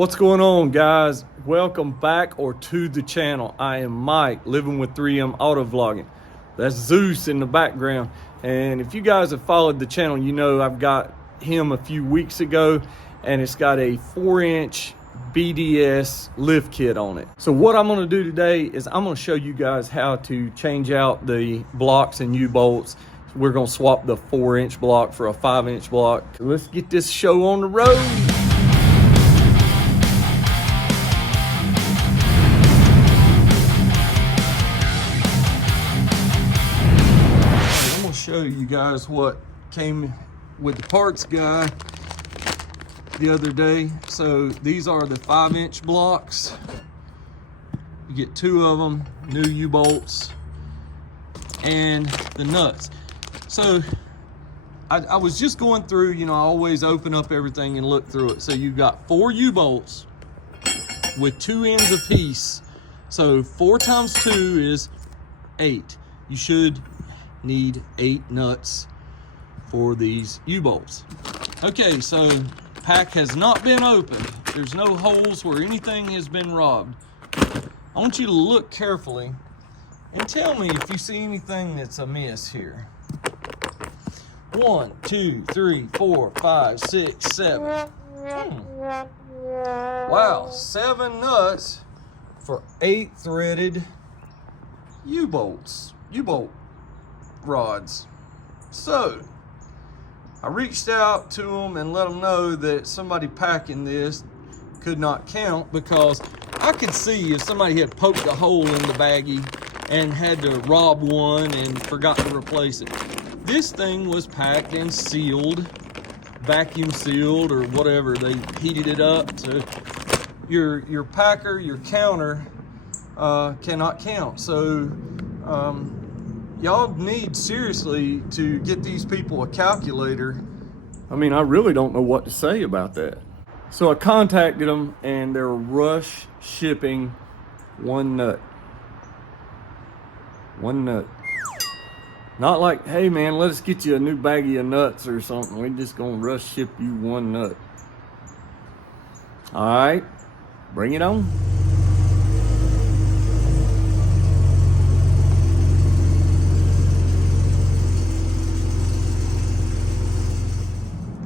What's going on, guys? Welcome back or to the channel. I am Mike, living with 3M Auto Vlogging. That's Zeus in the background. And if you guys have followed the channel, you know I've got him a few weeks ago, and it's got a 4-inch BDS lift kit on it. So what I'm gonna do today is I'm gonna show you guys how to change out the blocks and U-bolts. We're gonna swap the 4-inch block for a 5-inch block. Let's get this show on the road. Show you guys what came with the parts guy the other day. So these are the 5-inch blocks. You get 2 of them, new U-bolts, and the nuts. So I was just going through, you know, I always open up everything and look through it. So you've got 4 U-bolts with 2 ends apiece. So 4 times 2 is 8. You should need 8 nuts for these U-bolts. Okay, so pack has not been opened. There's no holes where anything has been robbed. I want you to look carefully and tell me if you see anything that's amiss here. 1, 2, 3, 4, 5, 6, 7. Wow, 7 nuts for 8 threaded U-bolts. U-bolt rods. So I reached out to them and let them know that somebody packing this could not count, because I could see if somebody had poked a hole in the baggie and had to rob one and forgot to replace it. This thing was packed and sealed, vacuum sealed or whatever. They heated it up. So your packer, your counter cannot count. So y'all need seriously to get these people a calculator. I mean, I really don't know what to say about that. So I contacted them and they're rush shipping 1 nut. 1 nut. Not like, hey man, let us get you a new baggie of nuts or something. We're just gonna rush ship you 1 nut. All right, bring it on.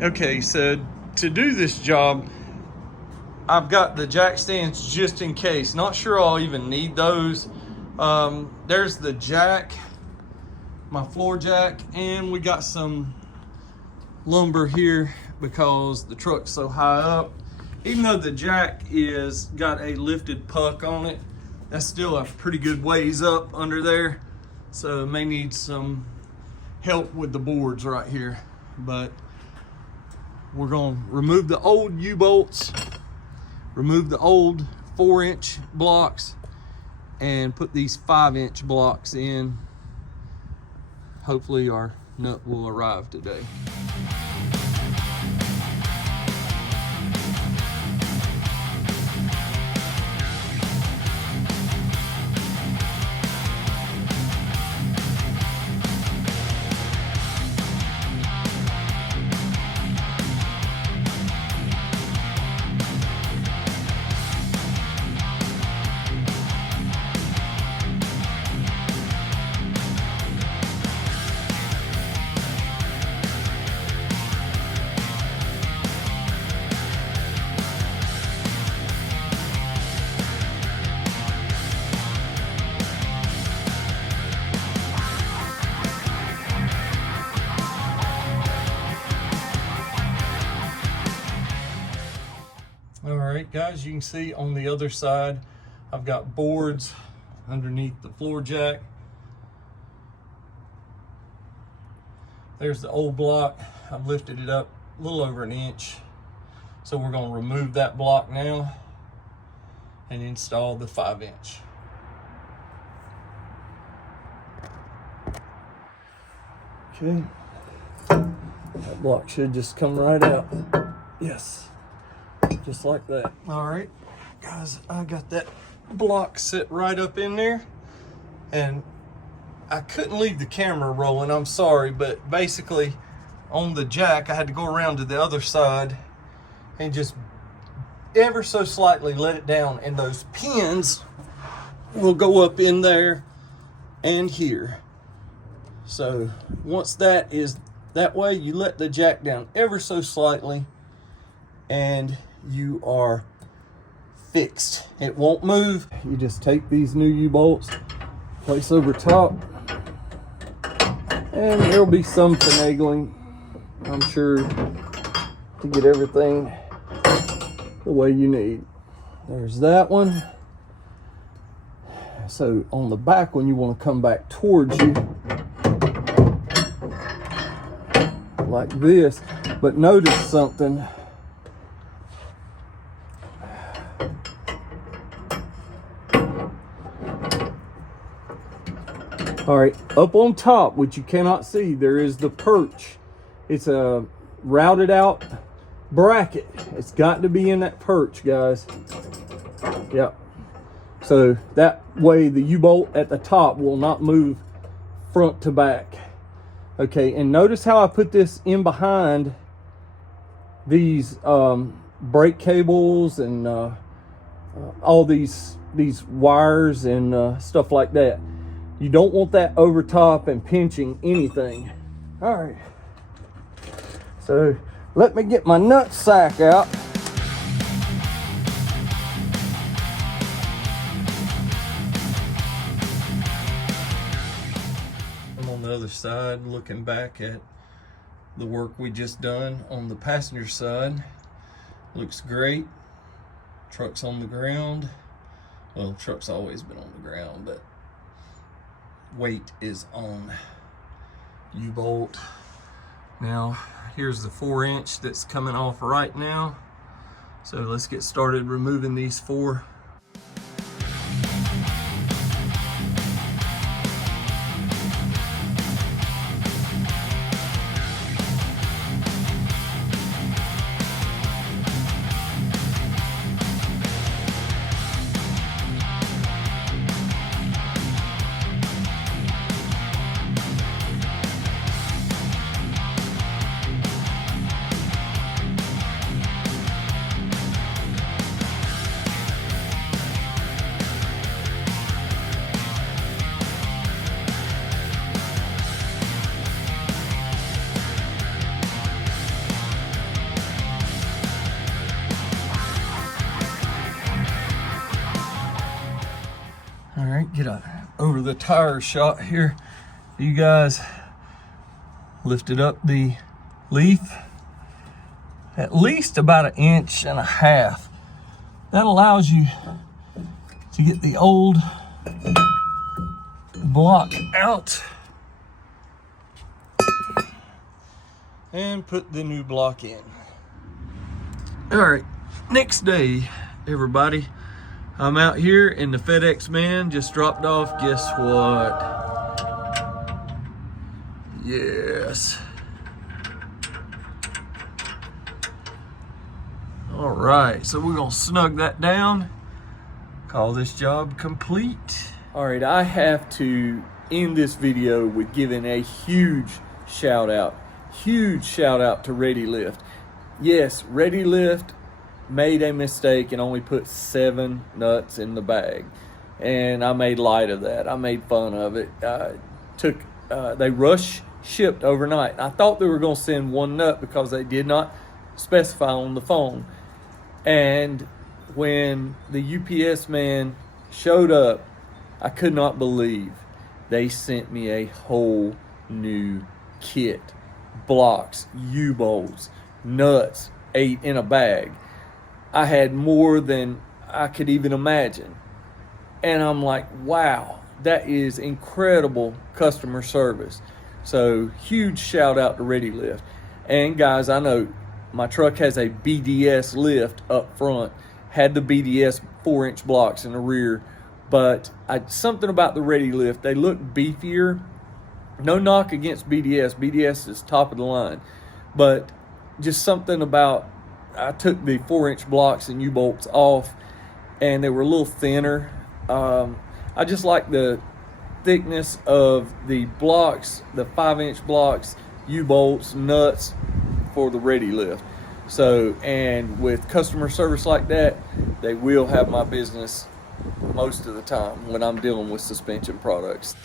Okay, so to do this job, I've got the jack stands just in case. Not sure I'll even need those. There's the jack, my floor jack, and we got some lumber here because the truck's so high up. Even though the jack is got a lifted puck on it, that's still a pretty good ways up under there. So may need some help with the boards right here. But we're gonna remove the old U-bolts, remove the old 4-inch blocks, and put these 5-inch blocks in. Hopefully our nut will arrive today. All right, guys, you can see on the other side, I've got boards underneath the floor jack. There's the old block. I've lifted it up a little over 1 inch. So we're gonna remove that block now and install the 5-inch. Okay, that block should just come right out. Yes. Just like that. All right, guys, I got that block set right up in there, and I couldn't leave the camera rolling, I'm sorry, but basically on the jack I had to go around to the other side and just ever so slightly, let it down, and those pins will go up in there and here. So once that is that way, you let the jack down ever so slightly and you are fixed. It won't move. You just take these new U-bolts, place over top, and there'll be some finagling, I'm sure, to get everything the way you need. There's that one. So on the back one, you want to come back towards you like this, but notice something. All right, up on top, which you cannot see, there is the perch. It's a routed out bracket. It's got to be in that perch, guys. Yep. So that way the U-bolt at the top will not move front to back. Okay, and notice how I put this in behind these brake cables and all these wires and stuff like that. You don't want that over top and pinching anything. All right. So let me get my nut sack out. I'm on the other side looking back at the work we just done on the passenger side. Looks great. Truck's on the ground. Well, truck's always been on the ground, but weight is on U-bolt. Now here's the 4-inch that's coming off right now. So let's get started removing these 4. All right, get a over the tire shot here. You guys lifted up the leaf at least about 1.5 inches. That allows you to get the old block out and put the new block in. All right, next day, everybody. I'm out here and the FedEx man just dropped off, guess what? Yes. All right, so we're gonna snug that down, call this job complete. All right, I have to end this video with giving a huge shout out to Ready Lift. Yes, Ready Lift made a mistake and only put 7 nuts in the bag, and I made light of that. I made fun of it. They rush shipped overnight. I thought they were going to send 1 nut because they did not specify on the phone. And when the UPS man showed up, I could not believe they sent me a whole new kit. Blocks, U-bolts, nuts, 8 in a bag. I had more than I could even imagine. And I'm like, wow, that is incredible customer service. So huge shout out to Ready Lift. And guys, I know my truck has a BDS lift up front, had the BDS 4-inch blocks in the rear, but something about the Ready Lift, they look beefier. No knock against BDS. BDS is top of the line. But just something about, I took the 4-inch blocks and U-bolts off and they were a little thinner. I just like the thickness of the blocks, the 5-inch blocks, U-bolts, nuts for the Ready Lift. So, and with customer service like that, they will have my business most of the time when I'm dealing with suspension products.